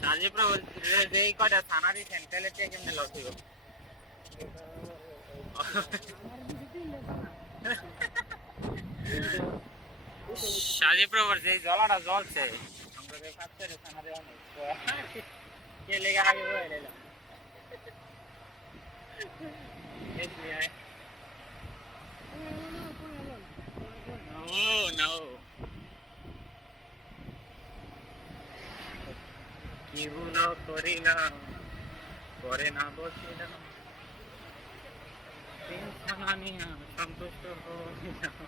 সাজিপুর যেই কটা থানা দিচ্ছেন তাহলে কেমনে লস হইব? সাজিপুর যেই জলাটা জ্বলছে আমরা যে কাছে থানা দেওয়া নেই কে লেগে আগে বয়ে দিলাম No, no. কি ভুল করিলাম করে না বসিলাম সন্তুষ্ট হইলাম